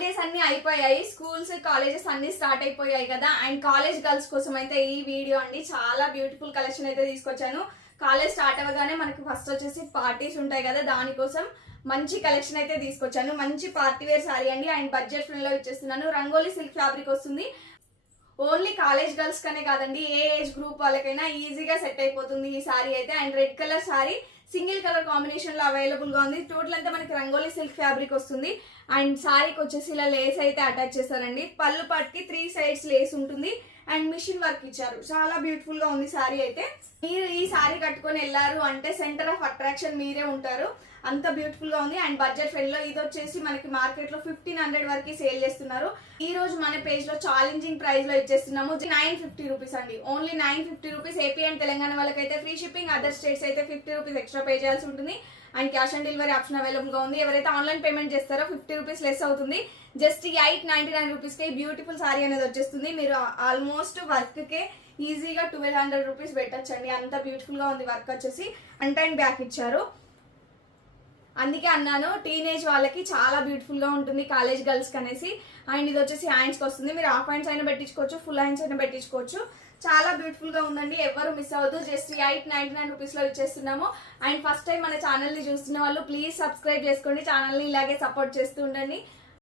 Holidays అన్ని అయిపోయాయి, schools colleges అన్ని స్టార్ట్ అయిపోయాయి కదా. అండ్ కాలేజ్ గర్ల్స్ కోసం అయితే ఈ వీడియో అండి. చాలా బ్యూటిఫుల్ కలెక్షన్ అయితే తీసుకొచ్చాను. కాలేజ్ స్టార్ట్ అవ్వగానే మనకి ఫస్ట్ వచ్చేసి పార్టీస్ ఉంటాయి కదా, దానికోసం మంచి కలెక్షన్ అయితే తీసుకొచ్చాను. మంచి పార్టీ వేర్ సారీ అండి. అండ్ బడ్జెట్ ఫ్రెండ్ లో ఇచ్చేస్తున్నాను. రంగోలీ సిల్క్ ఫ్యాబ్రిక్ వస్తుంది. ఓన్లీ కాలేజ్ గర్ల్స్ కనే కాదండి, ఏ ఏజ్ గ్రూప్ వాళ్ళకైనా ఈజీగా సెట్ అయిపోతుంది ఈ సారీ అయితే. And red colour sorry single colour combination లో అవైలబుల్ గా ఉంది. టోటల్ అంతా మనకి రంగోలీ సిల్క్ ఫ్యాబ్రిక్ వస్తుంది. అండ్ సారీకి వచ్చేసి ఇలా లేస్ అయితే అటాచ్ చేశారండి. పళ్ళు పట్టుకి 3 సైడ్స్ లేస్ ఉంటుంది. అండ్ మిషన్ వర్క్ ఇచ్చారు. చాలా బ్యూటిఫుల్ గా ఉంది సారీ అయితే. మీరు ఈ సారీ కట్టుకొని వెళ్ళారు అంటే సెంటర్ ఆఫ్ అట్రాక్షన్ మీరే ఉంటారు, అంత బ్యూటిఫుల్ గా ఉంది. అండ్ బడ్జెట్ ఫ్రెండ్ లో ఇది వచ్చేసి మనకి మార్కెట్ లో 1500 వరకు సేల్ చేస్తున్నారు. ఈ రోజు మన పేజ్ లో ఛాలెంజింగ్ ప్రైస్ లో ఇచ్చేస్తున్నాము 950 రూపీస్ అండి. Only 950 rupees. AP and Telangana వాళ్ళకైతే ఫ్రీ షిప్పింగ్, అదర్ స్టేట్స్ అయితే 50 రూపీస్ ఎక్స్ట్రా పే చేయాల్సి ఉంటుంది. And cash on delivery option available గా ఉంది. ఎవరైతే ఆన్లైన్ పేమెంట్ చేస్తారో 50 రూపీస్ లెస్ అవుతుంది. జస్ట్ 899 రూపీస్ కి బ్యూటిఫుల్ సారీ అనేది వచ్చేస్తుంది. మీరు ఆల్మోస్ట్ వర్క్ కే ఈజీగా 1200 రూపీస్ పెట్టచ్చండి, అంత బ్యూటిఫుల్ గా ఉంది వర్క్ వచ్చేసి. ఫ్రంట్ అండ్ బ్యాక్ ఇచ్చారు, అందుకే అన్నాను టీనేజ్ వాళ్ళకి చాలా బ్యూటిఫుల్ గా ఉంటుంది కాలేజ్ గర్ల్స్ కనేసి. అండ్ ఇది వచ్చేసి హ్యాండ్స్ కి వస్తుంది. మీరు హాఫ్ హ్యాండ్స్ అయినా పెట్టించుకోవచ్చు, ఫుల్ హ్యాండ్స్ అయినా పెట్టించుకోవచ్చు. చాలా బ్యూటిఫుల్ గా ఉందండి, ఎవరు మిస్ అవ్వద్దు. జస్ట్ 899 రూపీస్ లో ఇచ్చేస్తున్నాము. అండ్ ఫస్ట్ టైం మన ఛానల్ ని చూస్తున్న వాళ్ళు ప్లీజ్ సబ్స్క్రైబ్ చేసుకోండి, ఛానల్ ని ఇలాగే సపోర్ట్ చేస్తూ ఉండండి.